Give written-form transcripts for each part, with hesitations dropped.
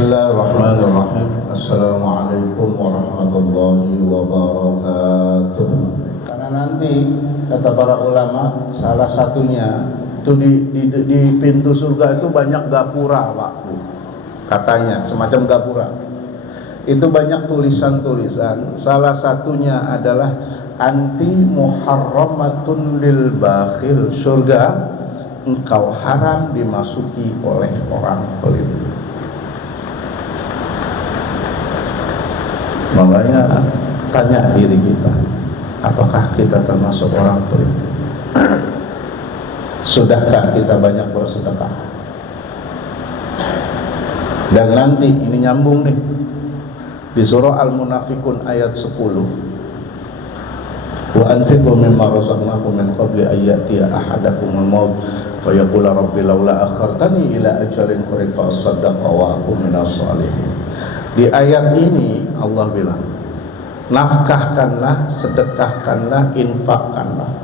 Bismillahirrahmanirrahim. Assalamualaikum warahmatullahi wabarakatuh. Karena nanti kata para ulama, salah satunya itu di pintu surga itu banyak gapura, Pak Bu. Katanya semacam gapura. Itu banyak tulisan-tulisan. Salah satunya adalah anti muharramatun lil bakhil. Surga engkau haram dimasuki oleh orang pelit. Makanya tanya diri kita, apakah kita termasuk orang pelit? Sudahkah kita banyak bersedekah? Dan nanti ini nyambung nih di surah Al-Munafiqun ayat 10. Wa anfiqu mimma razaqnakum min qabli an ya'tiya ahadakumul maut fayaqula rabbi laula akhartani ila ajalin qarib fa asaddaqa wa akun minas shalihin. Di ayat ini Allah bilang, nafkahkanlah, sedekahkanlah, infakkanlah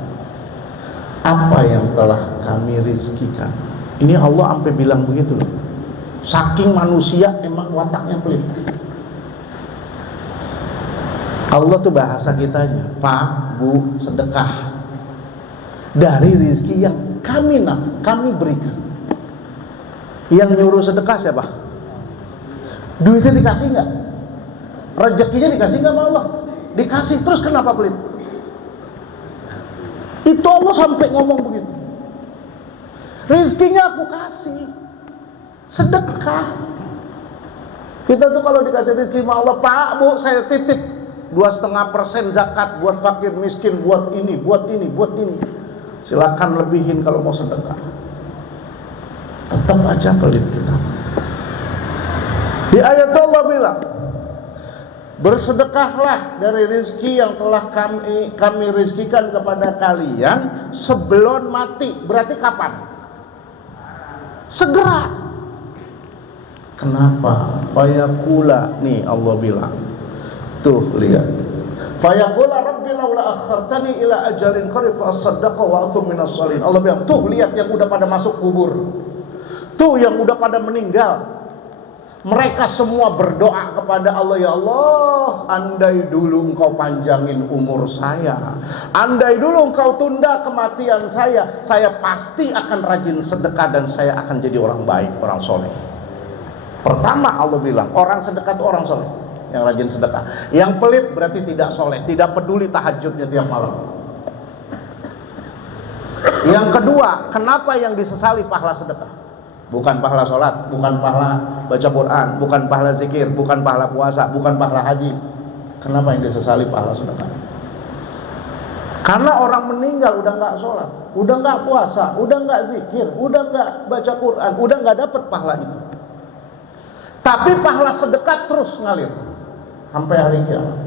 apa yang telah kami rizkikan. Ini Allah sampai bilang begitu loh. Saking manusia emang wataknya pelit. Allah tuh bahasa kitanya, Pak, Bu, sedekah dari rizki yang kami berikan. Yang nyuruh sedekah siapa? Duitnya dikasih nggak? Rezekinya dikasih nggak sama Allah? Dikasih, terus kenapa pelit? Itu Allah sampai ngomong begitu. Rizkinya aku kasih, sedekah. Kita tuh kalau dikasih rezeki sama Allah, Pak, Bu, saya titip 2,5% zakat buat fakir miskin, buat ini. Silakan lebihin kalau mau sedekah. Tetap aja pelit kita. Di ayat Allah bilang, bersedekahlah dari rezeki yang telah kami rizkikan kepada kalian sebelum mati. Berarti kapan? Segera. Kenapa? Fayaqula, nih Allah bilang. Tuh lihat. Fayaqula rabbi laula akhartani ila ajalin qarib fa asaddaqa wa akun minas shalihin. Allah bilang, tuh lihat yang udah pada masuk kubur. Tuh yang udah pada meninggal. Mereka semua berdoa kepada Allah, ya Allah, andai dulu engkau panjangin umur saya, andai dulu engkau tunda kematian saya pasti akan rajin sedekah dan saya akan jadi orang baik, orang soleh. Pertama Allah bilang, orang sedekah itu orang soleh, yang rajin sedekah. Yang pelit berarti tidak soleh, tidak peduli tahajudnya tiap malam. Yang kedua, kenapa yang disesali pahala sedekah? Bukan pahala sholat, bukan pahala baca Quran, bukan pahala zikir, bukan pahala puasa, bukan pahala haji. Kenapa yang disesali pahala sedekah? Karena orang meninggal udah nggak sholat, udah nggak puasa, udah nggak zikir, udah nggak baca Quran, udah nggak dapet pahala itu. Tapi pahala sedekah terus ngalir sampai hari kiamat.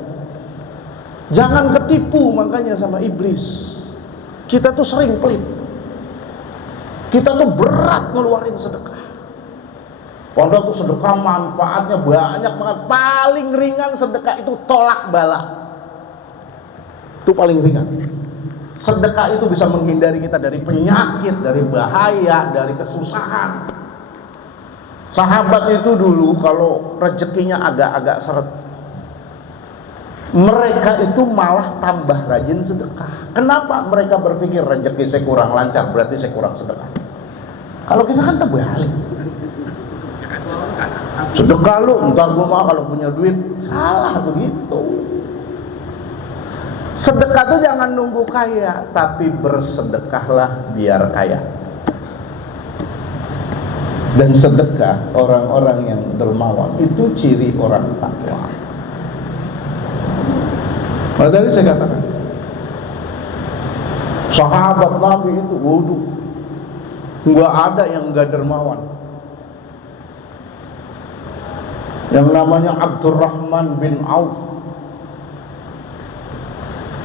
Jangan ketipu makanya sama iblis. Kita tuh sering pelit. Kita tuh berat ngeluarin sedekah. Padahal tuh sedekah manfaatnya banyak banget. Paling ringan sedekah itu tolak bala. Itu paling ringan. Sedekah itu bisa menghindari kita dari penyakit, dari bahaya, dari kesusahan. Sahabat itu dulu kalau rezekinya agak-agak seret, mereka itu malah tambah rajin sedekah. Kenapa? Mereka berpikir rezeki saya kurang lancar, berarti saya kurang sedekah. Kalau kita kan terbalik. Sedekah lu, entar gua mah kalau punya duit. Salah begitu. Sedekah itu jangan nunggu kaya, tapi bersedekahlah biar kaya. Dan sedekah orang-orang yang dermawan itu ciri orang takwa. Nah, tadi saya katakan sahabat Nabi itu waduh, nggak ada yang nggak dermawan. Yang namanya Abdurrahman bin Auf,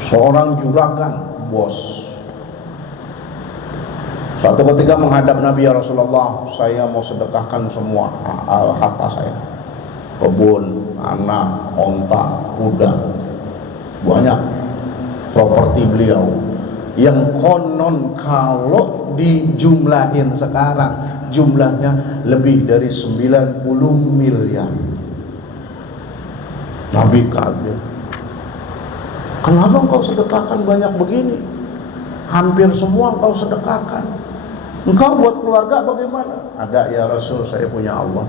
seorang juragan, bos. Suatu ketika menghadap Nabi, ya Rasulullah, saya mau sedekahkan semua harta saya, kebun, anak, onta, kuda, banyak properti beliau yang konon kalau dijumlahin sekarang jumlahnya lebih dari 90 miliar. Nabi kaget. Kenapa engkau sedekahkan banyak begini? Hampir semua engkau sedekahkan. Engkau buat keluarga bagaimana? Ada ya Rasul, saya punya Allah.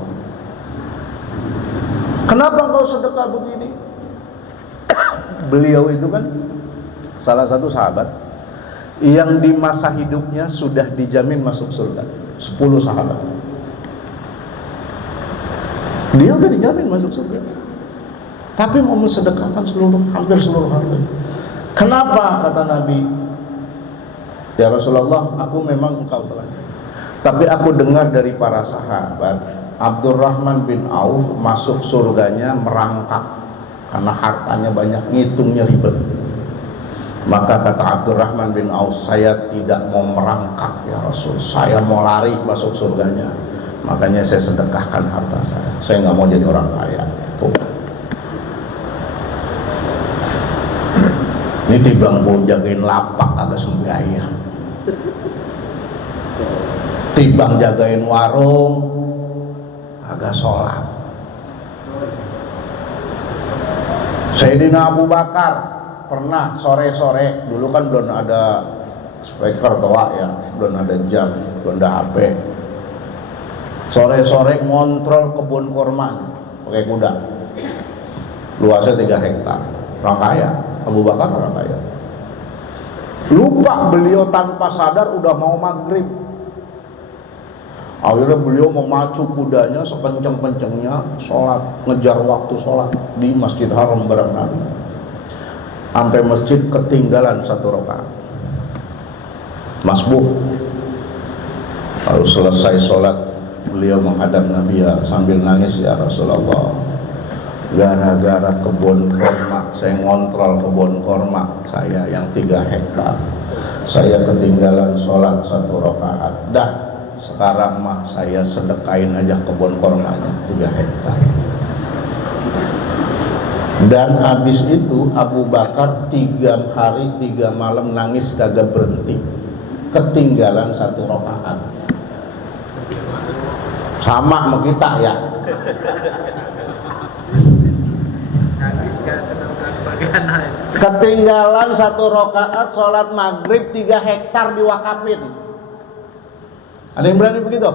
Kenapa engkau sedekah begini? Beliau itu kan salah satu sahabat yang di masa hidupnya sudah dijamin masuk surga. 10 sahabat. Dia udah dijamin masuk surga, tapi mau mensedekahkan hampir seluruh harta. Kenapa? Kata Nabi, ya Rasulullah, aku memang engkau telah, tapi aku dengar dari para sahabat Abdurrahman bin Auf masuk surganya merangkak karena hartanya banyak, ngitungnya ribet. Maka kata Abdurrahman bin Auf, saya tidak mau merangkak ya Rasul, saya mau lari masuk surganya. Makanya saya sedekahkan harta saya nggak mau jadi orang kaya. Tuh. Ini timbang mau jagain lapak agak sembahyang, timbang jagain warung agak sholat. Sayyidina Abu Bakar pernah sore-sore, dulu kan belum ada speaker tua ya, belum ada jam, belum ada HP. Sore-sore ngontrol kebun kurma pakai kuda, luasnya 3 hektar. Orang kaya, Abu Bakar orang kaya. Lupa beliau tanpa sadar udah mau maghrib. Akhirnya beliau memacu kudanya sekenceng-kencengnya, sholat, ngejar waktu sholat di Masjid Haram bareng Nabi. Sampai masjid ketinggalan 1 rakaat. Masbuh. Lalu selesai sholat, beliau menghadap Nabi ya, sambil nangis, ya Rasulullah, gara-gara kebun korma, saya ngontrol kebun korma saya yang 3 hektar, saya ketinggalan sholat 1 rakaat. Dah, sekarang mah saya sedekain aja kebun kormanya 3 hektar. Dan habis itu Abu Bakar 3 hari 3 malam nangis kagak berhenti, ketinggalan 1 rakaat. Sama sama kita ya. Ketinggalan 1 rakaat sholat maghrib 3 hektar diwakafin. Ada yang berani begitu?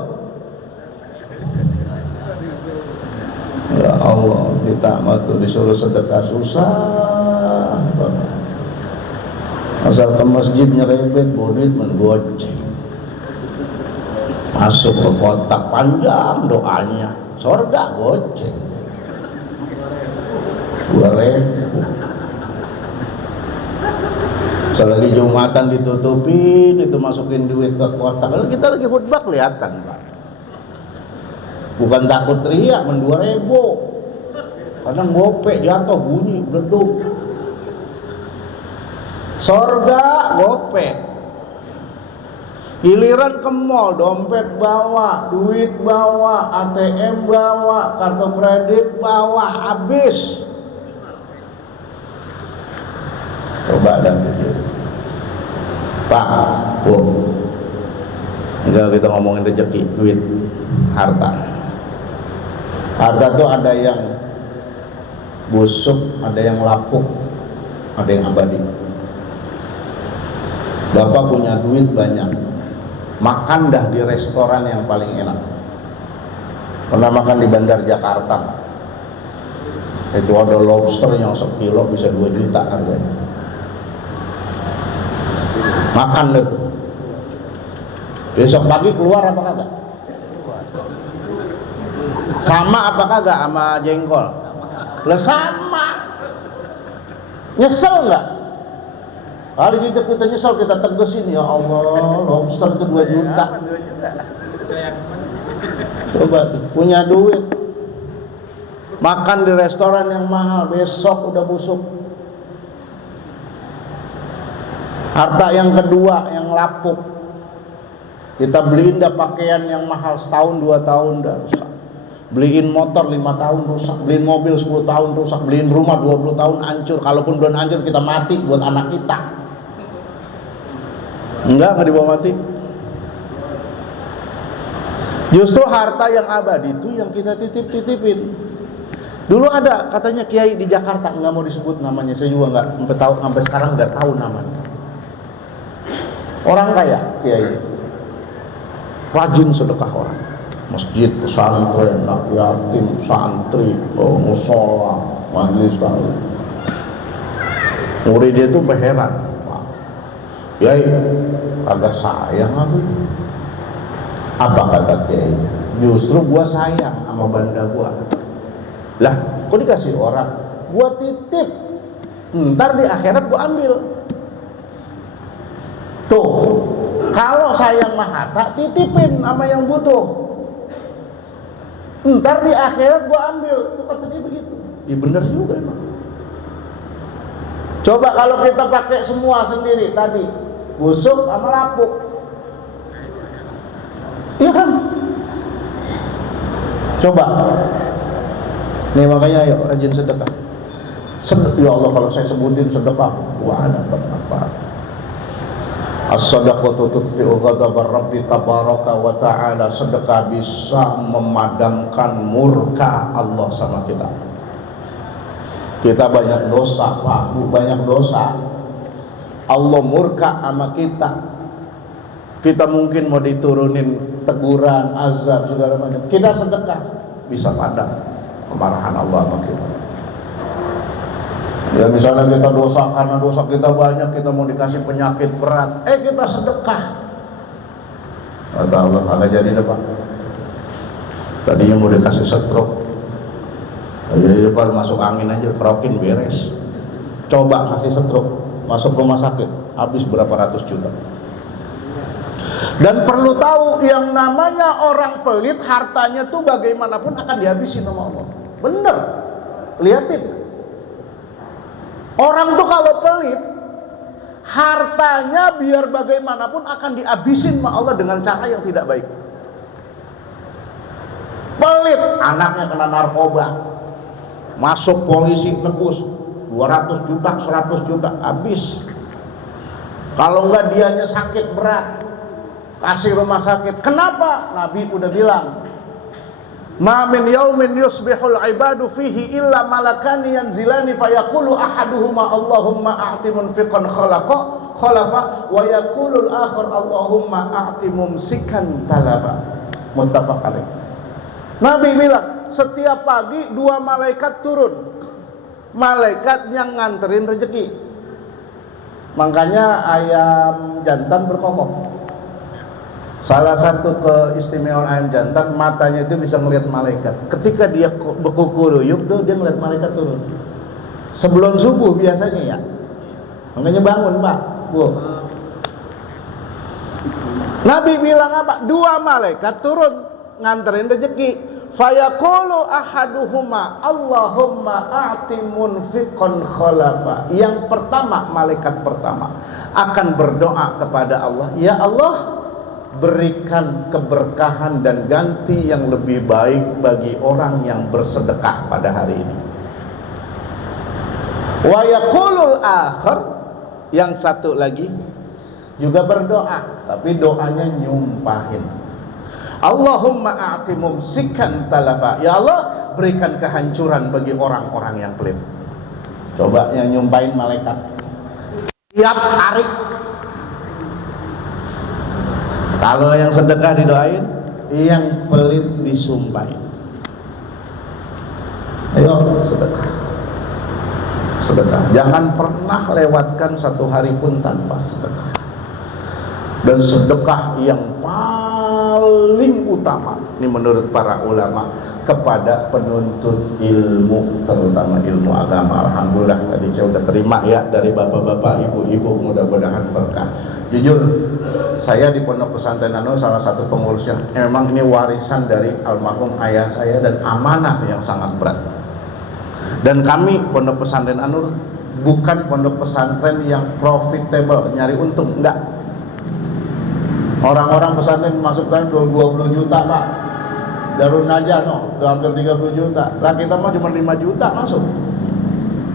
Ya Allah, kita matu disuruh sedekah susah. Asal ke masjid nyerebet, bodit menggoceng. Masuk ke kotak panjang doanya, surga goceng 2.000. Selagi Jumatan ditutupin, itu masukin duit ke kotak. Lalu kita lagi khutbah kelihatan Pak. Bukan takut teriak, 2.000. Kadang gopek jatuh bunyi, bleduk. Surga gopek. Giliran ke mall, dompet bawa, duit bawa, ATM bawa, kartu kredit bawa, habis. Coba dan pikir, Pak, enggak, kita ngomongin rezeki, duit, harta. Harta tuh ada yang busuk, ada yang lapuk, ada yang abadi. Bapak punya duit banyak, makan dah di restoran yang paling enak. Pernah makan di Bandar Jakarta, itu ada lobster yang sekilo bisa 2 juta harganya. Makan deh. Besok pagi keluar apa kagak? Sama apa kagak sama jengkol? Lah sama. Nyesel nggak? Hari ini kita nyesel, kita tegesin, ya Allah, lobster itu 2 juta. Coba punya duit, makan di restoran yang mahal, besok udah busuk. Harta yang kedua, yang lapuk, kita beliin dah pakaian yang mahal setahun 2 tahun dah rusak, beliin motor 5 tahun rusak, beliin mobil 10 tahun rusak, beliin rumah 20 tahun hancur. Kalaupun belum hancur, kita mati buat anak kita. Enggak dibawa mati. Justru harta yang abadi itu yang kita titip-titipin. Dulu ada katanya kiai di Jakarta, nggak mau disebut namanya, saya juga nggak tahu, sampai sekarang nggak tahu namanya. Orang kaya kiai, rajin sedekah orang, masjid, pesantren, anak yatim, santri, musola, majelis taklim. Muridnya itu berheran, Pak, kiai agak sayang aku. Apa kata kiai? Justru gua sayang sama banda gua. Lah, kok dikasih orang? Gua titip, ntar di akhirat gua ambil. Tuh, kalau sayang mah harta, titipin sama yang butuh. Ntar di akhirat gua ambil. Itu katanya begitu. Ya benar juga emang. Coba kalau kita pakai semua sendiri tadi, busuk sama lapuk, iya kan? Coba. Nih makanya ayo rajin sedekah. Ya Allah, kalau saya sebutin sedekah, wah ada bermanfaat. As-sadaqatu tudfi'u ghadabar Rabbi tabaraka wa ta'ala. Sedekah bisa memadamkan murka Allah sama kita. Kita banyak dosa, Pak, banyak dosa. Allah murka sama kita. Kita mungkin mau diturunin teguran, azab, segala macam. Kita sedekah, bisa padam kemarahan Allah sama kita. Ya misalnya kita dosa, karena dosa kita banyak, kita mau dikasih penyakit berat, kita sedekah. Kata Allah, agak jadi deh Pak. Tadinya mau dikasih stroke, ya Pak, masuk angin aja, kerokin beres. Coba kasih stroke, masuk rumah sakit, habis berapa ratus juta. Dan perlu tahu, yang namanya orang pelit, hartanya tuh bagaimanapun akan dihabisin sama Allah. Bener, lihatin. Orang tuh kalau pelit, hartanya biar bagaimanapun akan dihabisin sama Allah dengan cara yang tidak baik. Pelit, anaknya kena narkoba, masuk polisi nebus 200 juta, 100 juta, habis. Kalau enggak dianya sakit berat, kasih rumah sakit. Kenapa? Nabi udah bilang, ma min yaumin yusbihul ibadu fihi illa malakani yanzilani fayaqulu ahaduhuma Allahumma a'ti munfiqan khalafa wa yaqulul akhar Allahumma a'ti mumsikan talaba. Muttafaq alaih. Nabi bilang, setiap pagi 2 malaikat turun, malaikat yang nganterin rezeki. Makanya ayam jantan berkokok. Salah satu keistimewaan ayam jantan, matanya itu bisa melihat malaikat. Ketika dia berkukuruyuk tuh, dia melihat malaikat turun. Sebelum subuh biasanya ya. Makanya bangun Pak, Bu. Nabi bilang apa? 2 malaikat turun nganterin rezeki. Fayaqulu ahaduhuma Allahumma a'ti munfiqan khalafa. Yang pertama, malaikat pertama akan berdoa kepada Allah, ya Allah, berikan keberkahan dan ganti yang lebih baik bagi orang yang bersedekah pada hari ini. Wa yaqulul akhar, yang satu lagi juga berdoa, tapi doanya nyumpahin. Allahumma a'ti mumsikan talafa. Ya Allah, berikan kehancuran bagi orang-orang yang pelit. Coba yang nyumpahin malaikat tiap hari. Kalau yang sedekah didoain, yang pelit disumpahin. Ayo sedekah. Sedekah. Jangan pernah lewatkan satu hari pun tanpa sedekah. Dan sedekah yang paling utama, ini menurut para ulama, kepada penuntut ilmu, terutama ilmu agama. Alhamdulillah tadi saya sudah terima ya dari bapak-bapak, ibu-ibu, mudah-mudahan berkah. Jujur, saya di Pondok Pesantren An-Nur salah satu pengurusnya. Memang ini warisan dari almarhum ayah saya dan amanah yang sangat berat. Dan kami Pondok Pesantren An-Nur bukan pondok pesantren yang profitable, nyari untung, enggak. Orang-orang pesantren masukkan 20 juta Pak, Darun Najah hampir 30 juta. Lah kita mah cuma 5 juta masuk.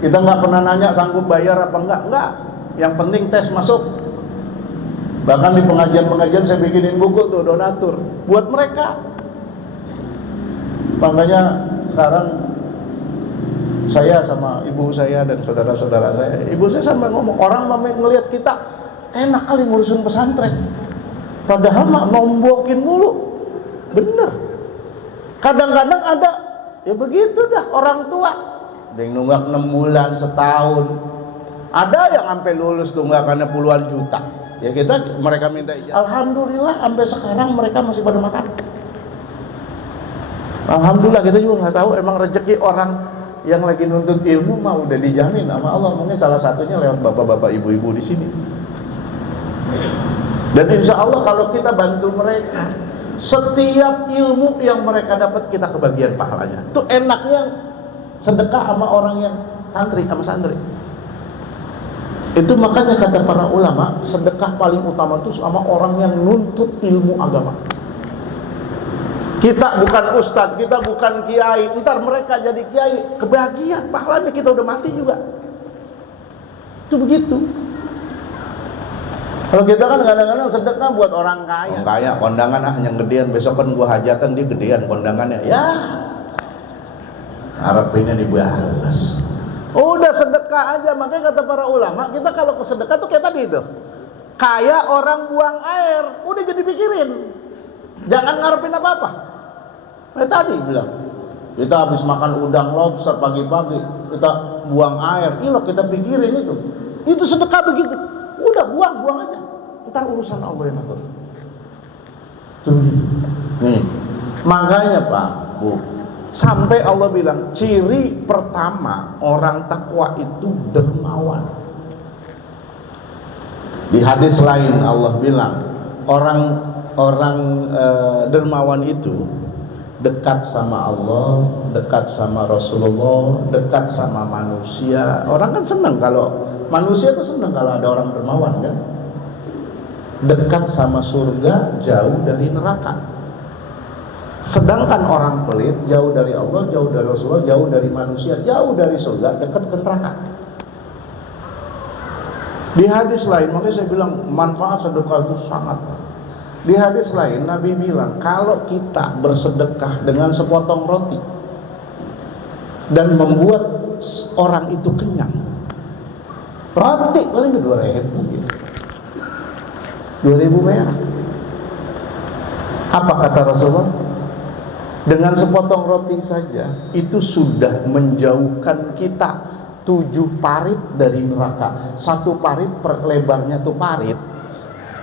Kita nggak pernah nanya sanggup bayar apa enggak. Yang penting tes masuk. Bahkan di pengajian-pengajian saya bikinin buku tuh donatur buat mereka. Makanya sekarang saya sama ibu saya dan saudara-saudara saya, ibu saya sampai ngomong, orang ngelihat kita enak kali ngurusin pesantren, padahal mah nombokin mulu. Bener. Kadang-kadang ada ya begitu dah orang tua, ada yang nunggak 6 bulan, setahun, ada yang sampai lulus tunggakannya puluhan juta. Ya mereka minta ijazah. Alhamdulillah sampai sekarang mereka masih pada makan. Alhamdulillah, kita juga nggak tahu emang rezeki orang yang lagi nuntut ilmu mah udah dijamin sama Allah. Mungkin salah satunya lewat bapak-bapak, ibu-ibu di sini. Dan insya Allah kalau kita bantu mereka, setiap ilmu yang mereka dapat kita kebagian pahalanya. Itu enaknya sedekah sama orang yang santri sama santri. Itu makanya kata para ulama, sedekah paling utama itu sama orang yang nuntut ilmu agama. Kita bukan ustadz, kita bukan kiai, ntar mereka jadi kiai, kebahagiaan pahalanya kita udah mati juga. Itu begitu. Kalau kita kan kadang-kadang sedekah buat orang kaya. Orang kaya kondangan yang gedean, besok kan gua hajatan dia gedean kondangannya. Ya, harapinnya dibalas. Udah sedekah aja. Makanya kata para ulama, kita kalau ke sedekah tuh kayak tadi itu, kayak orang buang air, udah jadi pikirin, jangan ngarepin apa-apa. Kayak tadi bilang, kita habis makan udang lobster pagi-pagi, kita buang air, ilok kita pikirin itu sedekah begitu. Udah buang aja, ntar urusan Allah yang atur. Nih, makanya Pak, Bu, sampai Allah bilang ciri pertama orang takwa itu dermawan. Di hadis lain Allah bilang orang dermawan itu dekat sama Allah, dekat sama Rasulullah, dekat sama manusia. Orang kan senang kalau manusia tuh senang kalau ada orang dermawan kan. Dekat sama surga, jauh dari neraka. Sedangkan orang pelit jauh dari Allah, jauh dari Rasulullah, jauh dari manusia, jauh dari surga, dekat ke neraka. Di hadis lain, makanya saya bilang manfaat sedekah itu sangat. Di hadis lain Nabi bilang kalau kita bersedekah dengan sepotong roti dan membuat orang itu kenyang, roti paling 2.000 gitu, 2.000 merah. Apa kata Rasulullah? Dengan sepotong roti saja itu sudah menjauhkan kita 7 parit dari neraka. 1 parit per lebarnya tuh parit,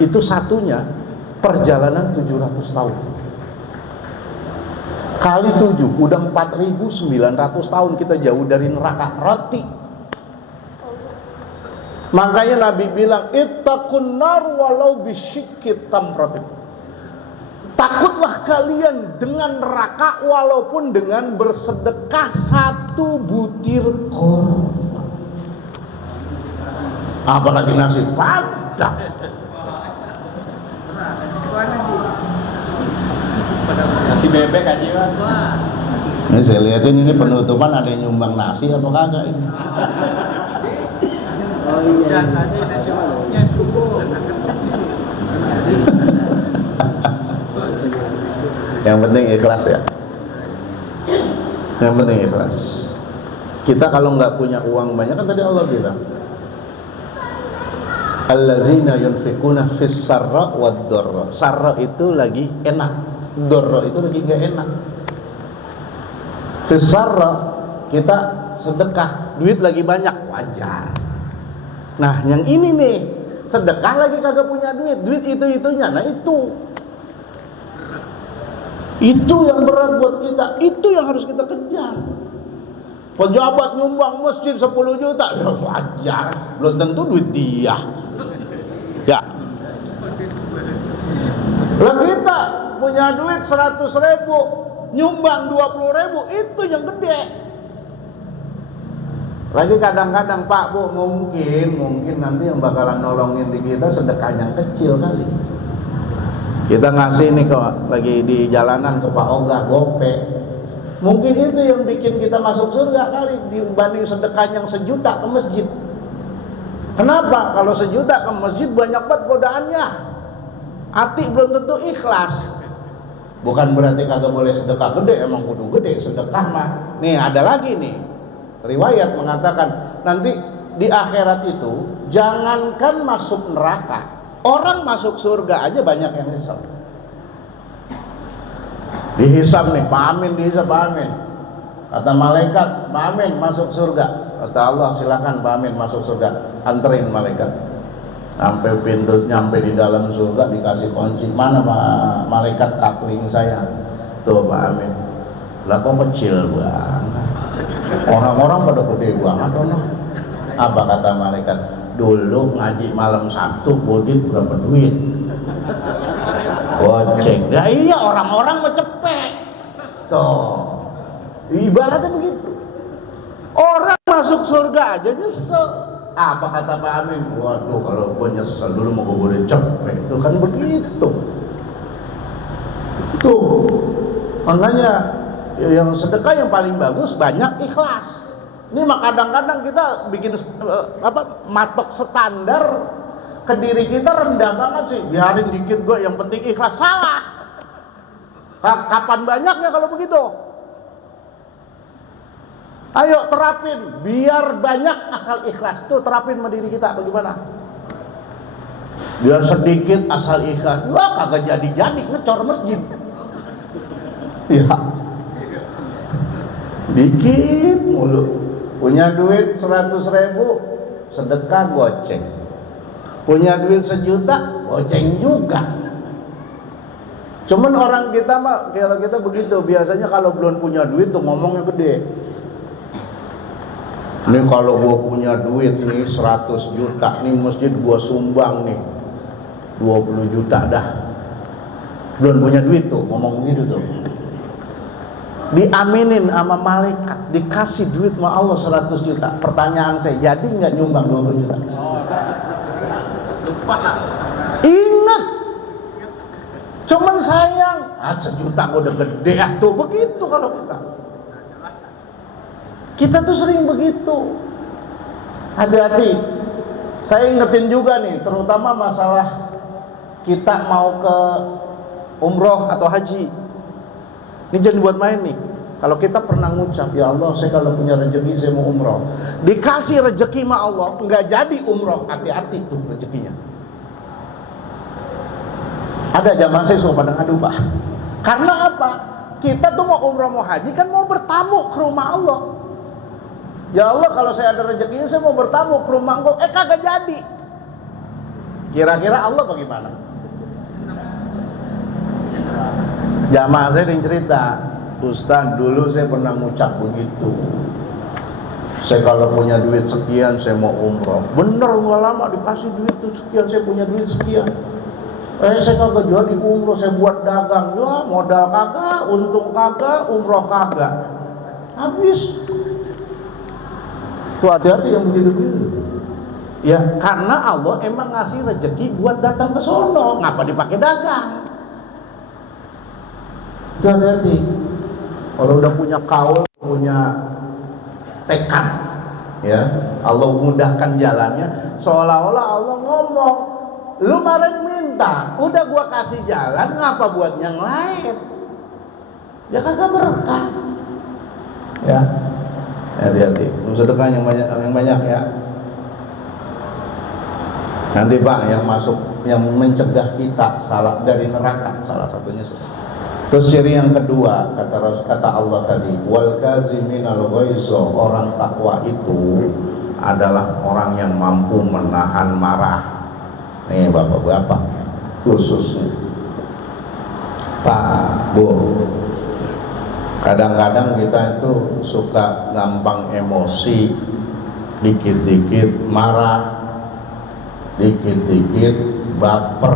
itu satunya perjalanan 700 tahun. Kali 7 udah 4.900 tahun kita jauh dari neraka. Roti. Makanya Nabi bilang ittaqun nar walau bisyikki tamratin. Takutlah kalian dengan neraka walaupun dengan bersedekah 1 butir korma. Apalagi nasi padang. Nasi bebek aja Pak. Ini saya lihatin ini penutupan ada yang nyumbang nasi atau kagak ini. Oh iya. Tadi nasi waduknya subuh. Yang penting ikhlas ya. Yang penting ikhlas. Kita kalau nggak punya uang banyak, kan tadi Allah bilang allazina yunfikuna fis sarra wad dharra. Sarra itu lagi enak, dharra itu lagi nggak enak. Fis sarra kita sedekah, duit lagi banyak, wajar. Nah, yang ini nih, sedekah lagi kagak punya duit itu-itunya. Nah, itu yang berat buat kita, itu yang harus kita kejar. Pejabat nyumbang masjid 10 juta, ya wajar, belum tentu duit dia. Ya. Lah kita punya duit 100.000, nyumbang 20.000, itu yang gede. Lagi kadang-kadang Pak Bu, mungkin nanti yang bakalan nolongin di kita sedekah yang kecil kali. Kita ngasih nih lagi di jalanan ke Pak Oga gope. Mungkin itu yang bikin kita masuk surga kali dibanding sedekah yang 1 juta ke masjid. Kenapa? Kalau 1 juta ke masjid banyak banget godaannya. Hati belum tentu ikhlas. Bukan berarti kagak boleh sedekah gede, emang kudu gede sedekah mah. Nih ada lagi nih, riwayat mengatakan nanti di akhirat itu jangankan masuk neraka, orang masuk surga aja banyak yang nyesel. Dihisab nih, Pak Amin dihisab, Pak Amin. Kata malaikat, Pak Amin masuk surga. Kata Allah, silakan Pak Amin masuk surga. Anterin malaikat. Sampai pintu, nyampe di dalam surga dikasih kunci. Mana malaikat kapling saya? Tuh Pak Amin. Lah kok kecil banget. Orang-orang pada gede banget ono. Apa kata malaikat? Dulu ngaji malam Sabtu bodit berapa duit? Goceng. Ya iya, orang-orang mau cepet. Tuh. Ibaratnya begitu. Orang masuk surga aja nyesel. Apa kata Pak Amin? Waduh, kalau gue nyesel dulu mau gue boleh cepet. Itu kan begitu. Tuh. Makanya yang sedekah yang paling bagus banyak ikhlas. Ini mah kadang-kadang kita bikin matok standar ke diri kita rendah banget sih. Biarin dikit gue, yang penting ikhlas. Salah. Kapan banyaknya kalau begitu? Ayo terapin, biar banyak asal ikhlas. Tuh terapin sama diri kita, bagaimana? Biar sedikit asal ikhlas. Wah kagak jadi-jadi ngecor masjid. Ya. Dikit mulu. Punya duit 100.000, sedekah goceng. Punya duit 1 juta, goceng juga. Cuman orang kita mah, kalau kita begitu, biasanya kalau belum punya duit tuh ngomongnya gede. Nih kalau gua punya duit nih 100 juta nih, masjid gua sumbang nih 20 juta dah. Belum punya duit tuh ngomong gitu tuh. Diaminin sama malaikat, dikasih duit sama Allah 100 juta. Pertanyaan saya, jadi nggak nyumbang 20 juta? Lupa. Ingat. Cuman sayang, 1 juta gua udah gede tuh, begitu kalau kita. Kita tuh sering begitu. Hati-hati. Saya ingetin juga nih, terutama masalah kita mau ke umroh atau haji. Ini jangan buat main nih. Kalau kita pernah ngucap, ya Allah, saya kalau punya rezeki saya mau umroh. Dikasih rezeki sama Allah, nggak jadi umroh. Hati-hati tuh rezekinya. Ada jamaah saya suka pada ngadu, Pak. Karena apa? Kita tuh mau umroh mau haji kan mau bertamu ke rumah Allah. Ya Allah, kalau saya ada rezekinya saya mau bertamu ke rumah Engkau. Kagak jadi. Kira-kira Allah bagaimana? Jamaah saya yang cerita, Ustaz, dulu saya pernah ngucap begitu. Saya kalau punya duit sekian saya mau umroh. Bener, nggak lama dikasih duit tuh sekian, saya punya duit sekian. Saya kagak jadi umroh, saya buat dagang. Ya modal kagak, untung kagak, umroh kagak. Habis. Tuh hati-hati yang begitu-begitu. Ya karena Allah emang ngasih rezeki buat datang ke sono, ngapa dipakai dagang? Tuh hati-hati. Kalau udah punya kaul, punya tekad, ya Allah mudahkan jalannya. Seolah-olah Allah ngomong, lu kemarin minta, udah gua kasih jalan, ngapa buat yang lain? Ya kagak berkah. Ya. Hati-hati, sedekah yang banyak ya. Nanti Pak yang masuk, yang mencegah kita salah dari neraka, salah satunya. Terus ciri yang kedua, kata Allah tadi, wal kaziminal ghaiza, orang takwa itu adalah orang yang mampu menahan marah. Nih bapak-bapak khususnya, Pak, Bu. Kadang-kadang kita itu suka gampang emosi, dikit-dikit marah, dikit-dikit baper,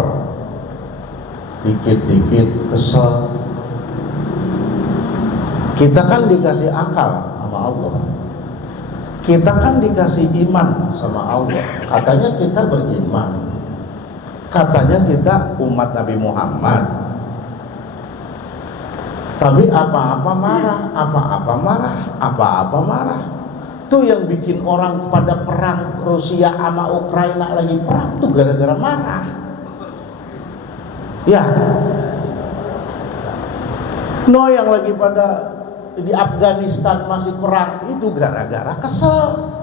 dikit-dikit kesel. Kita kan dikasih akal sama Allah, kita kan dikasih iman sama Allah. Katanya kita beriman, katanya kita umat Nabi Muhammad. Tapi apa-apa marah, apa-apa marah, apa-apa marah. Tuh yang bikin orang pada perang Rusia sama Ukraina lagi perang tuh gara-gara marah. Ya. No, yang lagi pada di Afghanistan masih perang itu gara-gara kesel.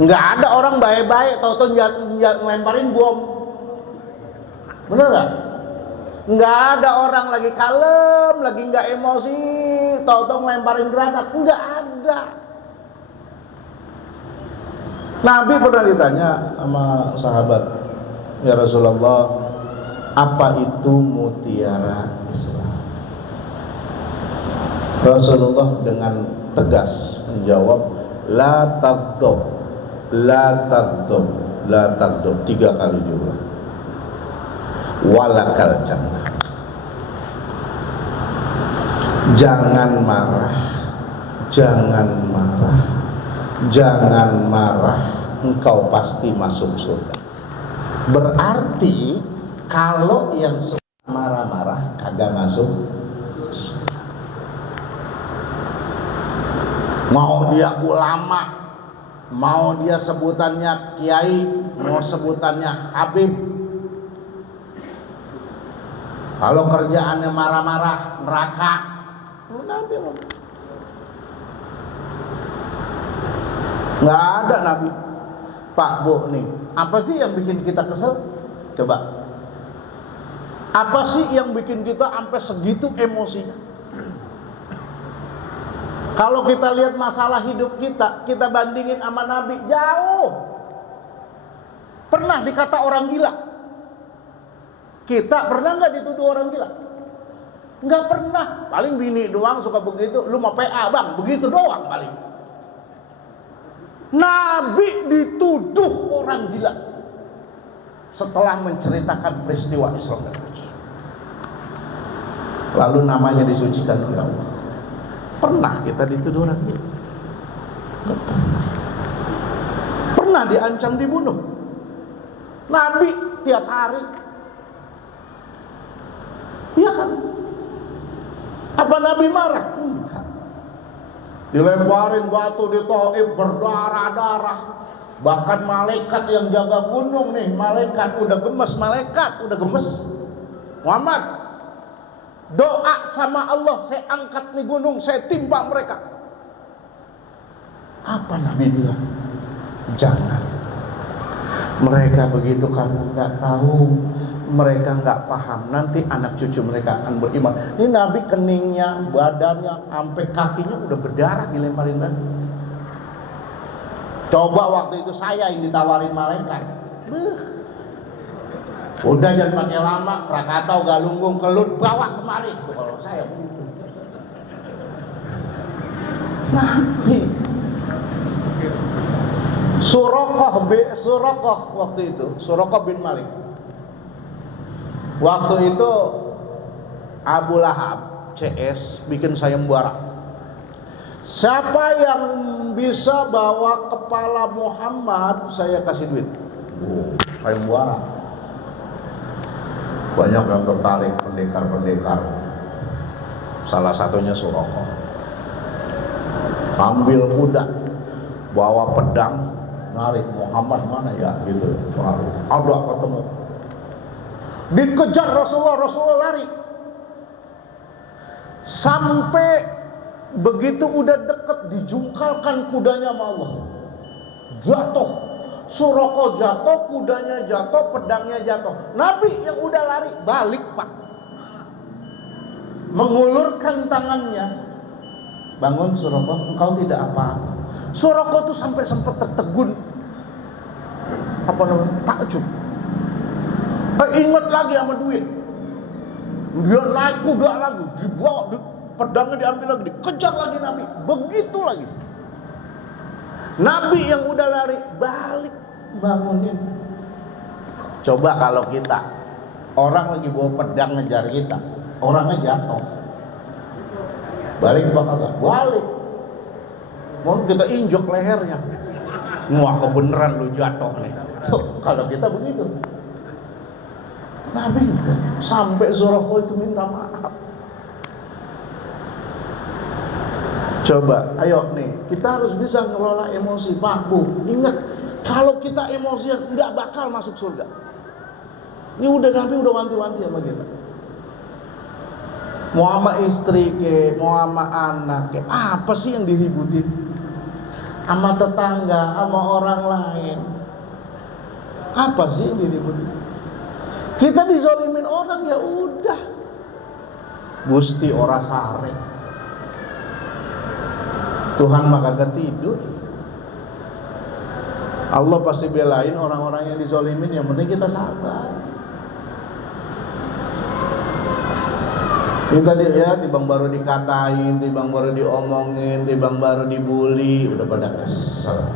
Nggak ada orang baik-baik tahu-tahu ngelemparin bom. Bener nggak? Nggak ada orang lagi kalem, lagi nggak emosi, tahu-tahu ngelemparin granat. Nggak ada. Nabi pernah ditanya sama sahabat, ya Rasulullah, apa itu mutiara Islam? Rasulullah dengan tegas menjawab, la tagdob, la tagdob, la tagdob, 3 kali diulang. Walakal jannah. Jangan marah, jangan marah, jangan marah, engkau pasti masuk surga. Berarti kalau yang suka marah-marah kagak masuk surga. Mau dia ulama, mau dia sebutannya kiai, mau sebutannya habib, kalau kerjaannya marah-marah, neraka. Nabi nggak ada Nabi. Pak Bu nih, apa sih yang bikin kita kesel? Coba. Apa sih yang bikin kita sampai segitu emosinya? Kalau kita lihat masalah hidup kita, kita bandingin sama Nabi, jauh. Pernah dikata orang gila? Kita pernah nggak dituduh orang gila? Nggak pernah. Paling bini doang suka begitu. Lu mau PA bang, begitu doang paling. Nabi dituduh orang gila setelah menceritakan peristiwa Isra dan Mi'raj. Lalu namanya disucikan oleh Allah. Pernah kita dituduh orang gila? Pernah diancam dibunuh? Nabi tiap hari. Iya kan? Apa Nabi marah? Enggak. Dilemparin batu di Thaif berdarah-darah. Bahkan malaikat yang jaga gunung nih, malaikat udah gemes, Muhammad, doa sama Allah, saya angkat nih gunung, saya timpa mereka. Apa Nabi bilang? Jangan. Mereka begitu kamu nggak tahu, mereka nggak paham, nanti anak cucu mereka akan beriman. Ini Nabi keningnya, badannya, sampai kakinya udah berdarah dilemparin batu. Coba waktu itu saya yang ditawarin malaikat. Udah jangan pakai lama, Krakatau, Galunggung, Kelut, bawa kemari. Itu kalau saya begitu. Nabi. Suraqah waktu itu, Suraqah bin Malik. Waktu itu Abu Lahab CS bikin sayembara. Siapa yang bisa bawa kepala Muhammad, saya kasih duit. Sayembara. Banyak yang tertarik, pendekar-pendekar. Salah satunya Suraqah. Ambil kuda, bawa pedang, narik Muhammad mana ya gitu. Ada ketemu. Dikejar Rasulullah lari. Sampai begitu udah deket, dijungkalkan kudanya sama Allah. Jatuh. Suraqah jatuh, kudanya jatuh, pedangnya jatuh. Nabi yang udah lari balik Pak, mengulurkan tangannya. Bangun Suraqah, engkau tidak apa-apa. Suraqah tuh sampai sempat tertegun, apa namanya, takjub. Ingat lagi sama duit. Dia naik kuda lagi, dibawa, pedangnya diambil lagi, dikejar lagi Nabi. Begitu lagi. Nabi yang udah lari balik, bangunin. Coba kalau kita, orang lagi bawa pedang ngejar kita, orangnya jatuh, balik bakal gak? Balik. Mau kita injok lehernya. Wah kebeneran lu jatuh nih. Tuh, kalau kita begitu. Nabi sampai Suraqah itu minta maaf. Coba, ayo nih, kita harus bisa ngelola emosi. Pak Bu, ingat, kalau kita emosian nggak bakal masuk surga. Ini udah Nabi udah wanti-wanti sama kita. mau sama istri ke, mau sama anak ke, apa sih yang diributin? Sama tetangga, sama orang lain, apa sih yang diributin? Kita dizolimin orang, ya udah, Gusti ora sare, Tuhan mah kagak tidur. Allah pasti belain orang-orang yang dizolimin, yang penting kita sabar. Ini tadi ya, tibang baru dikatain, tibang baru diomongin, tibang baru dibully, udah pada kesel.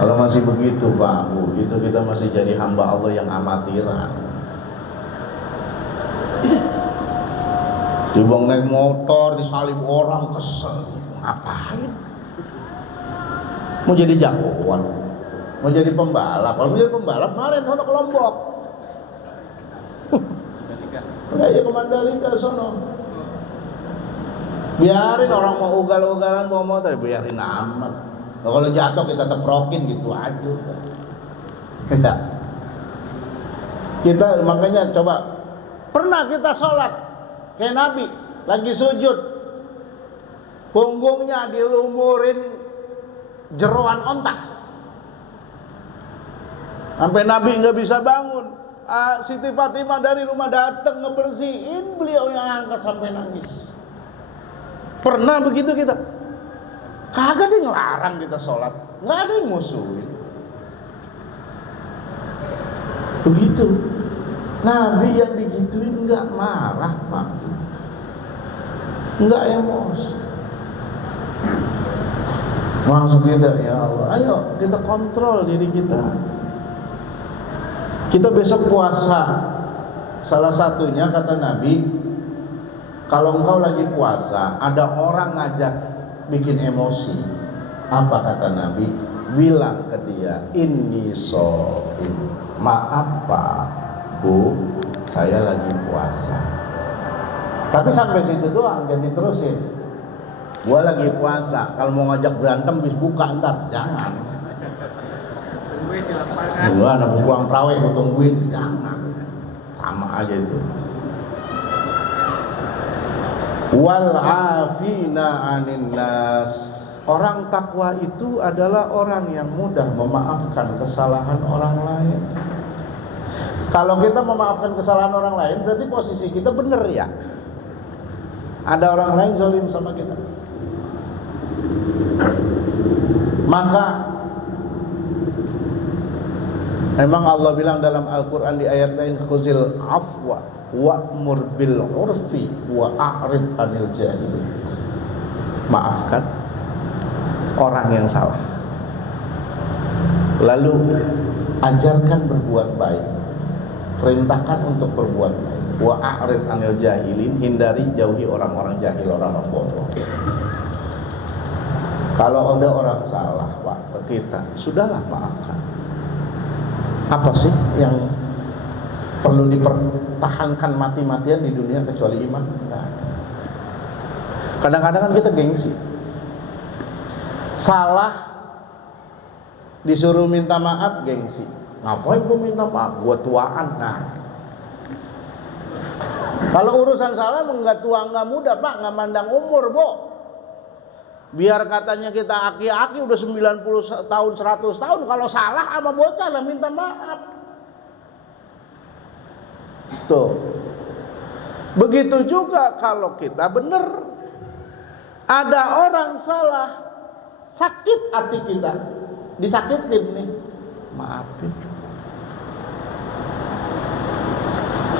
Kalau masih begitu Pak Bu, itu kita masih jadi hamba Allah yang amatiran. Tibang naik motor disalib orang, kesel. Ngapain? Mau jadi jagoan, mau jadi pembalap. Kalau mau jadi pembalap, kemarin sono ke Lombok. Ya ke Mandalika sono. Biarin orang mau ugal-ugalan bawa motor, biarin amat. Nah, kalau jatuh kita teprokin gitu aja. Kita makanya coba, pernah kita sholat kayak Nabi lagi sujud, punggungnya dilumurin jeroan ontak, sampai Nabi nggak bisa bangun. Siti Fatimah dari rumah datang ngebersihin, beliau yang angkat sampai nangis. Pernah begitu kita? Kagak ada yang ngelarang kita sholat, nggak ada yang musuhin. Begitu. Nabi yang digituin nggak marah Pak, nggak emosi. Maksud kita, ya Allah, ayo kita kontrol diri kita. Kita besok puasa. Salah satunya kata Nabi, kalau engkau lagi puasa, ada orang ngajak bikin emosi, apa kata Nabi? Bilang ke dia, inni shaim. Maaf Pak Bu, saya lagi puasa. Tapi sampai situ doang, jangan diterusin. Gua lagi puasa, kalau mau ngajak berantem bis buka ntar, jangan. Tungguin di lapangan. Gua anak buang terawih gua tungguin, jangan. Sama aja itu. Wal afina 'anil nas. Orang takwa itu adalah orang yang mudah memaafkan kesalahan orang lain. Kalau kita memaafkan kesalahan orang lain, berarti posisi kita benar ya. Ada orang lain zalim sama kita, maka memang Allah bilang dalam Al-Quran di ayat lain, khuzil afwa wa'mur bil urfi wa a'rid anil jahilin. Maafkan orang yang salah, lalu ajarkan berbuat baik, perintahkan untuk berbuat baik. Wa a'rid anil jahilin, hindari, jauhi orang-orang jahil, orang-orang bodoh. Kalau ada orang salah Pak ke kita, sudahlah maafkan. Apa sih yang perlu dipertahankan mati-matian di dunia kecuali iman? Nah, kadang-kadang kan kita gengsi, salah disuruh minta maaf, gengsi. Ngapain gue minta maaf? Gue tuaan. Nah, kalau urusan salah enggak tua enggak muda Pak, enggak mandang umur Bu. Biar katanya kita aki-aki udah 90 tahun 100 tahun, kalau salah sama bocah lah minta maaf. Tuh. Begitu juga kalau kita benar. Ada orang salah, sakit hati kita, disakitin nih, maafin.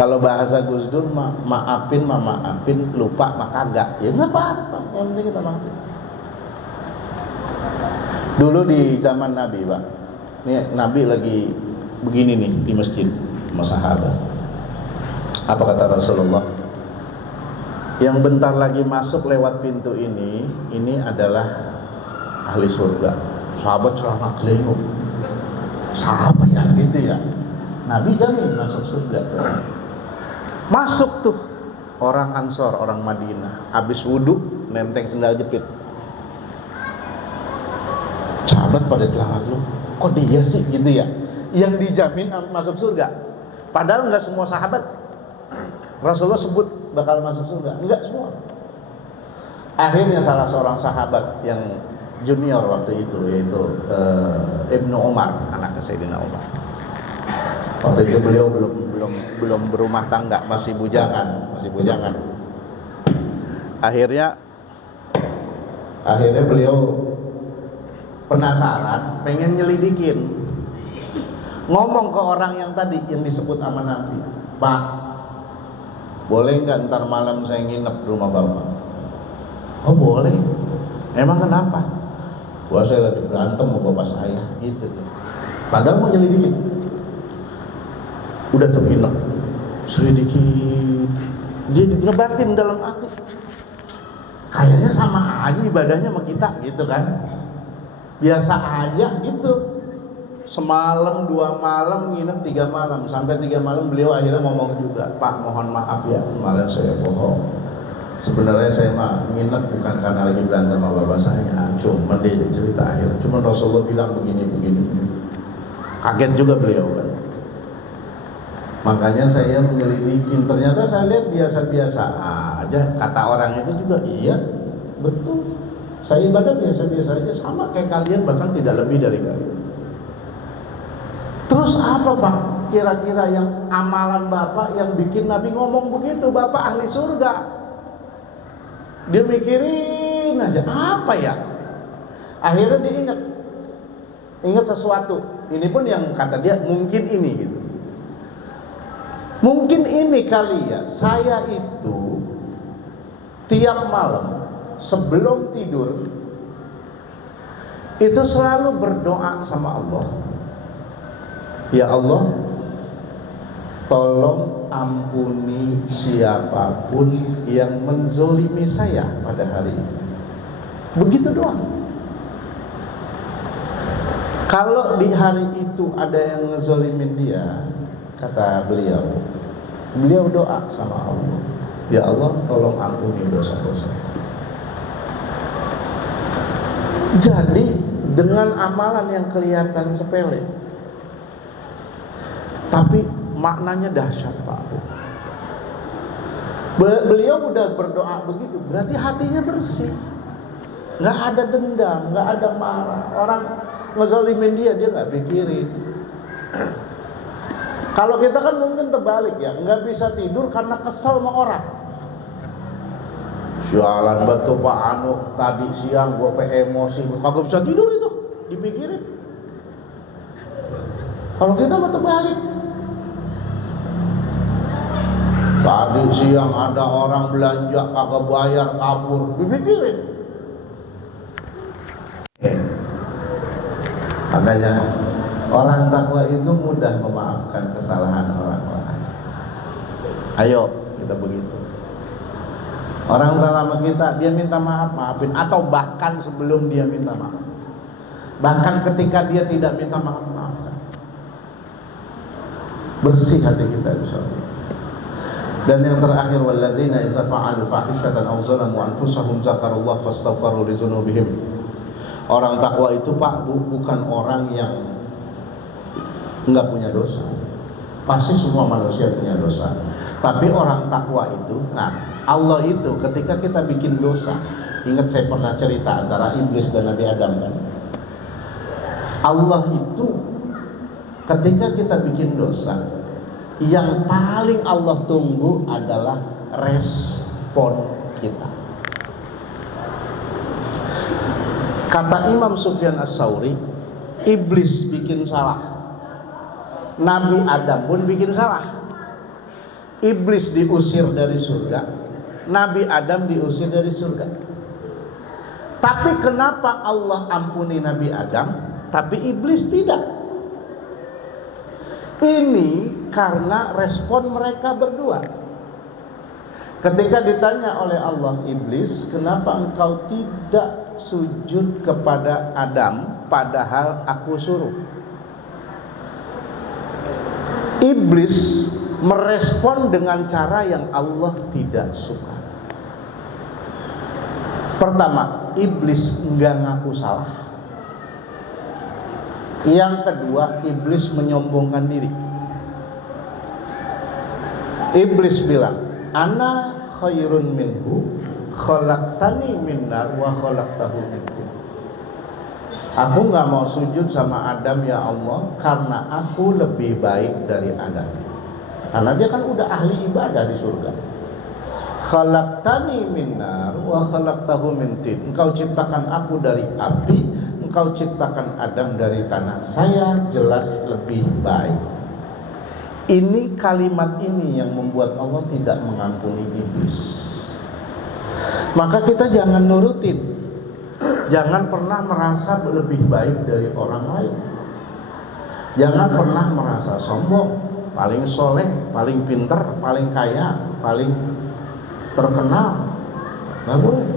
Kalau bahasa Gus Dur, maafin, lupa mah kagak. Ya nggak apa-apa, yang penting kita maafin. Dulu di zaman Nabi Pak, ini Nabi lagi begini nih di masjid sama sahabat. Apa kata Rasulullah? Yang bentar lagi masuk lewat pintu ini adalah ahli surga. Sahabat celana kelinguk. Sahabat ya gitu ya. Nabi jamin masuk surga. Masuk tuh orang Ansor, orang Madinah, habis wudhu nenteng sendal jepit. Sahabat pada telangat lu, kok dia sih gitu ya, yang dijamin masuk surga. Padahal nggak semua sahabat. Rasulullah sebut bakal masuk surga? Enggak semua. Akhirnya salah seorang sahabat yang junior waktu itu, yaitu Ibnu Umar, anaknya Sayyidina Umar. Waktu itu beliau belum berumah tangga, masih bujangan. Akhirnya beliau penasaran, pengen nyelidikin. Ngomong ke orang yang tadi yang disebut sama Nabi, Pak, boleh nggak ntar malam saya nginep di rumah Bapak? Oh boleh. Emang kenapa? Wah saya lagi berantem sama bapak saya, gitu. Padahal mau nyelidikin. Udah tuh nginep, selidikin. Dia ngebatin dalam hati. Kayaknya sama aja ibadahnya sama kita, gitu kan? Biasa aja gitu. Semalam, 2 malam, nginep 3 malam. Sampai 3 malam beliau akhirnya ngomong juga, Pak mohon maaf ya, kemarin saya bohong. Sebenarnya saya mah nginep bukan karena lagi berantem sama bapak saya. Cuma dia cerita akhir. Cuma Rasulullah bilang begini. Kaget juga beliau kan. Makanya saya menyelidikin. Ternyata saya lihat biasa-biasa aja. Kata orang itu juga iya, betul. Saya ibadah biasa-biasa aja, sama kayak kalian, bahkan tidak lebih dari kalian. Terus apa Pak kira-kira yang amalan Bapak yang bikin Nabi ngomong begitu, Bapak ahli surga? Dia mikirin aja, apa ya? Akhirnya dia ingat sesuatu. Ini pun yang kata dia mungkin ini gitu. Mungkin ini kali ya, saya itu tiap malam sebelum tidur itu selalu berdoa sama Allah. Ya Allah, tolong ampuni siapapun yang menzolimi saya pada hari ini. Begitu doang. Kalau di hari itu ada yang ngezolimin dia, kata beliau doa sama Allah, ya Allah tolong ampuni dosa-dosa. Jadi dengan amalan yang kelihatan sepele, tapi maknanya dahsyat Pak. Beliau udah berdoa begitu, berarti hatinya bersih, nggak ada dendam, nggak ada marah. Orang ngezalimin dia nggak pikirin. Kalau kita kan mungkin terbalik ya, nggak bisa tidur karena kesel sama orang. Sialan batu Pak Anu, tadi siang gue emosi, kagak bisa tidur itu, dipikirin. Kalau kita mah terbalik. Tadi siang ada orang belanja kagak bayar kabur, dipikirin. Makanya orang takwa itu mudah memaafkan kesalahan orang-orang. Ayo kita begitu. Orang salah sama kita, dia minta maaf, maafin. Atau bahkan sebelum dia minta maaf, bahkan ketika dia tidak minta maaf, maafkan. Bersih hati kita insyaallah. Dan yang terakhir, wallazina idza fa'alu fahishatan aw zalamu anfusahum dzakarullaha fastaghfaru li dzunubihim. Orang takwa itu Pak bukan orang yang enggak punya dosa. Pasti semua manusia punya dosa. Tapi orang takwa itu, Allah itu ketika kita bikin dosa, ingat saya pernah cerita antara iblis dan Nabi Adam kan. Allah itu ketika kita bikin dosa, yang paling Allah tunggu adalah respon kita. Kata Imam Sufyan As-Tsauri, iblis bikin salah, Nabi Adam pun bikin salah. Iblis diusir dari surga, Nabi Adam diusir dari surga. Tapi kenapa Allah ampuni Nabi Adam, tapi iblis tidak? Ini karena respon mereka berdua. Ketika ditanya oleh Allah, iblis, kenapa engkau tidak sujud kepada Adam padahal aku suruh? Iblis merespon dengan cara yang Allah tidak suka. Pertama, iblis enggak ngaku salah. Yang kedua, iblis menyombongkan diri. Iblis bilang, ana khairun minhu khalaqtani min nar wa khalaqtahu min tin. Aku nggak mau sujud sama Adam ya Allah karena aku lebih baik dari Adam. Karena dia kan udah ahli ibadah di surga. Khalaqtani min nar wa khalaqtahu min tin. Engkau ciptakan aku dari api, engkau ciptakan Adam dari tanah. Saya jelas lebih baik. Ini kalimat ini yang membuat Allah tidak mengampuni iblis. Maka kita jangan nurutin. Jangan pernah merasa lebih baik dari orang lain. Jangan pernah merasa sombong, paling soleh, paling pinter, paling kaya, paling terkenal. Nggak boleh.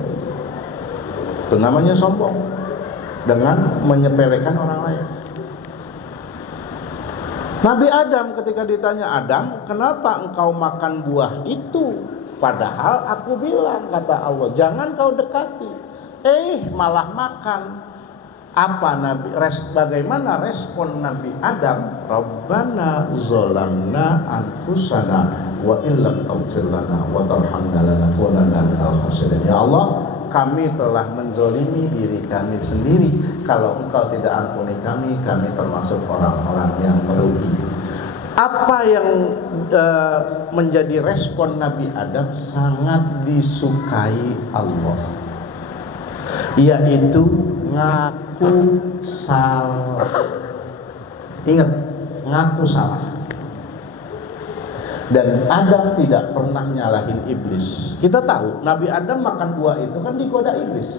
Itu namanya sombong. Dengan menyepelekan orang lain. Nabi Adam ketika ditanya, Adam, kenapa engkau makan buah itu? Padahal aku bilang, kata Allah, jangan kau dekati. Malah makan. Apa bagaimana respon Nabi Adam? Rabbana zalamna anfusana wa illam taghfir lana wa tarhamna lanakunanna minal khasirin. Ya Allah, kami telah menzalimi diri kami sendiri. Kalau engkau tidak ampuni kami termasuk orang-orang yang merugi. Apa yang menjadi respon Nabi Adam sangat disukai Allah, yaitu ngaku salah. Ingat, ngaku salah. Dan Adam tidak pernah nyalahin iblis. Kita tahu Nabi Adam makan buah itu kan digoda iblis.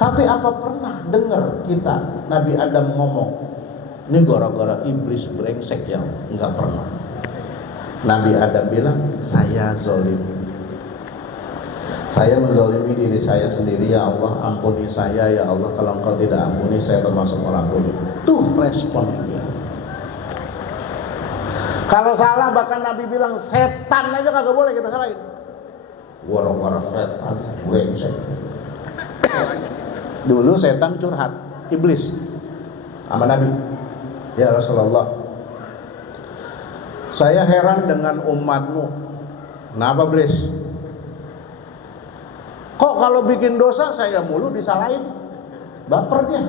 Tapi apa pernah dengar kita Nabi Adam ngomong, ini gara-gara iblis brengsek ya? Enggak pernah. Nabi Adam bilang, saya zalim. Saya menzalimi diri saya sendiri, ya Allah, ampuni saya ya Allah. Kalau engkau tidak ampuni, saya termasuk orang zalim. Tuh respon dia. Kalau salah bahkan Nabi bilang setan aja kagak boleh kita salahin. Gara-gara setan, brengsek. Dulu setan curhat, iblis sama Nabi. Ya Rasulullah, saya heran dengan umatmu. Kenapa iblis? Kok kalau bikin dosa saya mulu disalahin? Baper dia.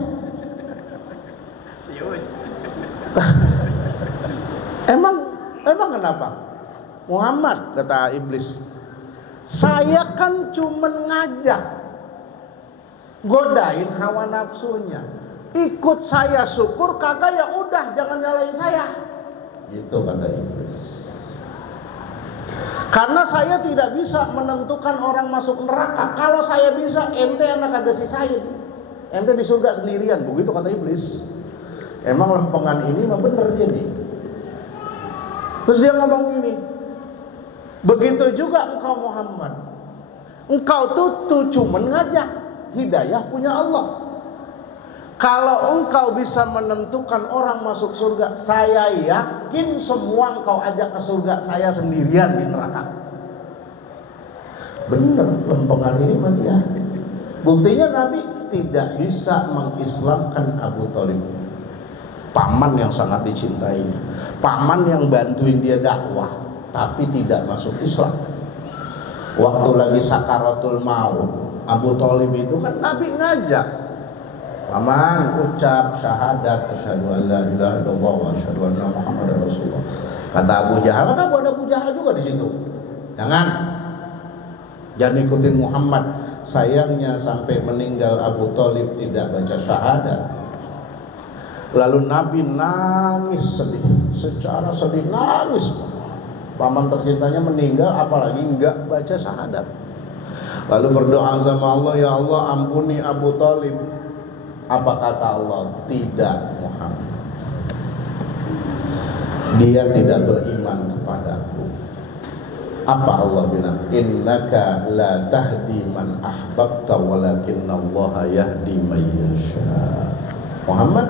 Emang kenapa? Muhammad, kata iblis, saya kan cuman ngajak, godain hawa nafsunya. Ikut saya syukur, kagak ya udah jangan nyalain saya. Gitu kata iblis. Karena saya tidak bisa menentukan orang masuk neraka. Kalau saya bisa, ente anak kagak sisain. Ente di surga sendirian, begitu kata iblis. Emang lempengan ini mah bener dia nih. Terus dia ngomong gini, begitu juga engkau Muhammad. Engkau tuh cuman ngajak, hidayah punya Allah. Kalau engkau bisa menentukan orang masuk surga, saya yakin semua engkau ajak ke surga, saya sendirian di neraka. Bener, lempengan ini mah dia. Buktinya Nabi tidak bisa mengislamkan Abu Thalib, paman yang sangat dicintainya, paman yang bantuin dia dakwah, tapi tidak masuk Islam. Waktu lagi sakaratul maut, Abu Thalib itu kan Nabi ngajak, paman ucap syahadat asyhadu an la ilaha illallah wa asyhadu anna muhammadar rasulullah. Kata Abu Jahal, kata ada Abu Jahal juga di situ. Jangan ikutin Muhammad. Sayangnya sampai meninggal Abu Thalib tidak baca syahadat. Lalu Nabi nangis sedih, secara sedih nangis. Paman tercintanya meninggal, apalagi enggak baca syahadat. Lalu berdoa sama Allah, ya Allah ampuni Abu Thalib. Apa kata Allah? Tidak, Muhammad. Dia tidak beriman kepadaku. Apa Allah bilang? Innaka la tahdi man ahbabta walakinallaha yahdi man yasha. Muhammad,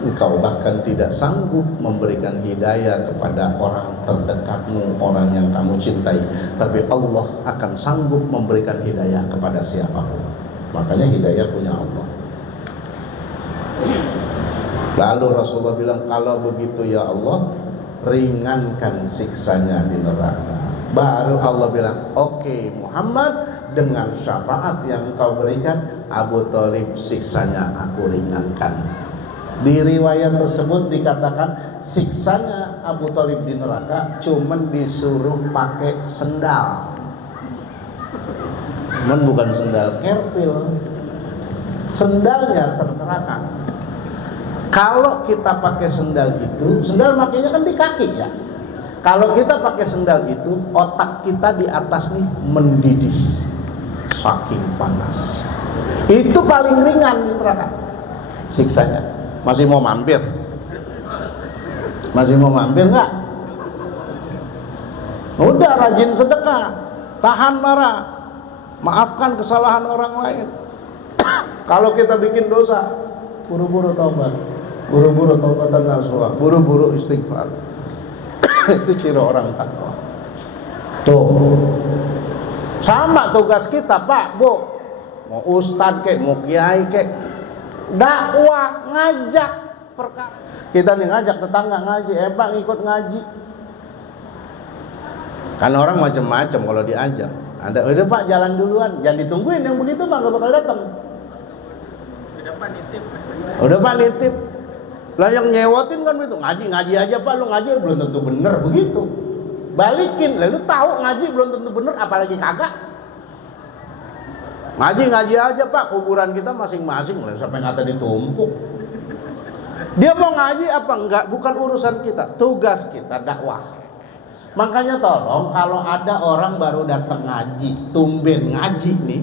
engkau bahkan tidak sanggup memberikan hidayah kepada orang terdekatmu, orang yang kamu cintai, tapi Allah akan sanggup memberikan hidayah kepada siapapun. Makanya hidayah punya Allah. Lalu Rasulullah bilang, kalau begitu ya Allah, ringankan siksanya di neraka. Baru Allah bilang, oke Muhammad, dengan syafaat yang kau berikan, Abu Thalib siksanya aku ringankan. Di riwayat tersebut dikatakan siksanya Abu Thalib di neraka cuman disuruh pakai sendal. Cuman bukan sendal kerpil, sendalnya terneraka. Kalau kita pakai sendal itu, sendal makanya kan di kaki ya. Kalau kita pakai sendal itu, otak kita di atas nih mendidih, saking panas. Itu paling ringan di neraka siksanya. Masih mau mampir? Masih mau mampir nggak? Udah rajin sedekah, tahan marah, maafkan kesalahan orang lain. Kalau kita bikin dosa, buru-buru taubat, buru-buru taubatan nasuha, buru-buru istighfar. Itu ciri orang takwa. Tuh, sama tugas kita Pak, Bu. Mau ustadz kek, mau kiai kek, dakwah, ngajak perkara. Kita nih ngajak tetangga ngaji, Pak ngikut ngaji. Kan orang macam-macam kalau diajak. Ada, udah Pak jalan duluan, jangan ditungguin yang begitu Pak, gak bakal datang. Udah Pak nitip. Udah Pak nitip. Lah yang nyewotin kan begitu, ngaji aja Pak, lu ngaji belum tentu bener begitu. Balikin, lalu tahu ngaji belum tentu bener, apalagi kagak. Ngaji aja Pak, kuburan kita masing-masing, sampai kata ditumpuk. Dia mau ngaji apa enggak, bukan urusan kita, tugas kita dakwah. Makanya tolong kalau ada orang baru datang ngaji, tumben ngaji nih,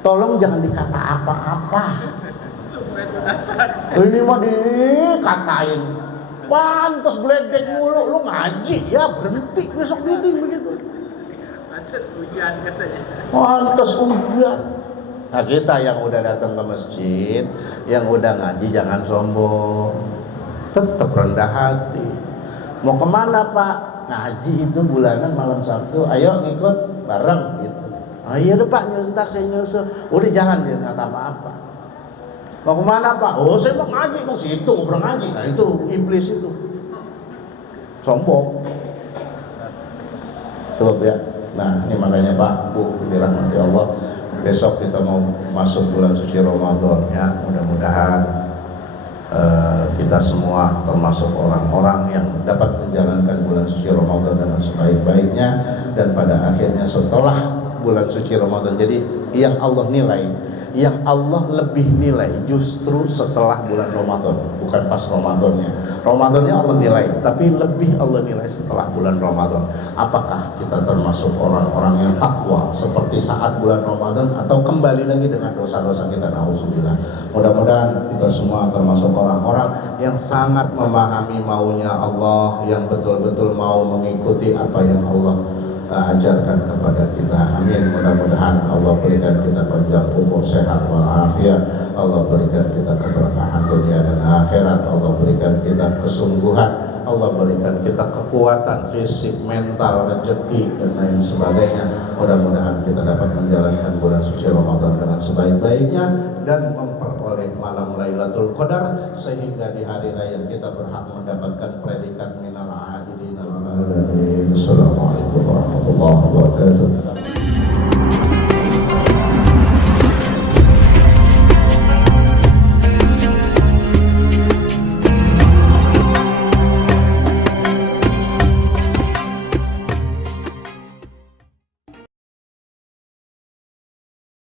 tolong jangan dikata apa-apa. Ini mah dikatain, pantes geledek mulu, lu ngaji ya berhenti besok meeting begitu. Pantes hujan katanya. Pantes hujan. Nah kita yang udah datang ke masjid, yang udah ngaji jangan sombong, tetap rendah hati. Mau kemana Pak? Ngaji itu bulanan malam Sabtu, ayo ngikut bareng gitu. Ayo deh Pak, ntar saya nyusul. Udah jangan dia nggak apa-apa. Mau kemana Pak? Oh saya mau ngaji dong, situ ngobrol ngaji. Nah itu iblis itu, sombong. Tuh ya. Nah ini makanya Pak, Bu, dirahmati Allah. Besok kita mau masuk bulan suci Ramadan ya. Mudah-mudahan kita semua termasuk orang-orang yang dapat menjalankan bulan suci Ramadan dengan sebaik-baiknya, dan pada akhirnya setelah bulan suci Ramadan, jadi yang Allah nilai, yang Allah lebih nilai justru setelah bulan Ramadan, bukan pas Ramadannya. Ramadannya Allah nilai, tapi lebih Allah nilai setelah bulan Ramadan. Apakah kita termasuk orang-orang yang takwa seperti saat bulan Ramadan, atau kembali lagi dengan dosa-dosa kita? Nauzubillah. Mudah-mudahan kita semua termasuk orang-orang yang sangat memahami maunya Allah, yang betul-betul mau mengikuti apa yang Allah ajarkan kepada kita. Amin. Mudah-mudahan Allah berikan kita panjang umur, sehat walafiat. Allah berikan kita keberkahan dunia dan akhirat. Allah berikan kita kesungguhan. Allah berikan kita kekuatan fisik, mental, rezeki dan lain sebagainya. Mudah-mudahan kita dapat menjalankan bulan suci Ramadan dengan sebaik-baiknya dan memperoleh malam Lailatul Qadar, sehingga di hari raya kita berhak mendapatkan predikat minal aidin. Assalamualaikum warahmatullahi wabarakatuh.